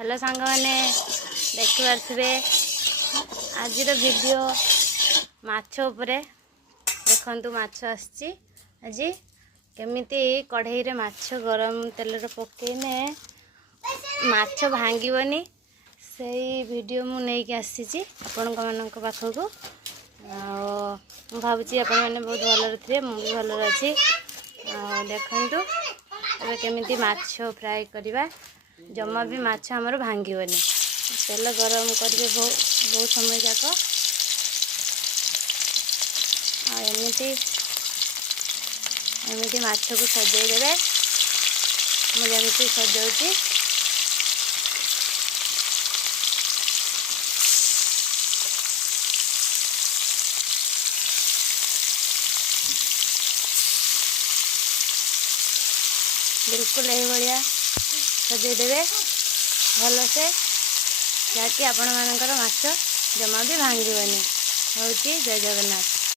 Hello सांग मैंने देखि पारे आज वीडियो माछ उपरे देखु माछ आसी आज केमिति कढ़ई रे माछ गरम तेल पकईने माछ भांगीबनी से वीडियो मु नहीं आसी आपण मानक पाखक भावुँ आपण मैंने बहुत भल थे मुझे भल अच्छी देखु ए केमिति माछ फ्राए करवा जमा भी माछ आमर भांगीबनी तेल गरम करेंगे बहुत समय जाक एमती माछ को सजेदेवे मुझे सजाऊँगी बिल्कुल यही सजेदेवे भल से जहाँकि आपण मानकर माछ जमा भी भांगीबनी। हूँ जय जगन्नाथ।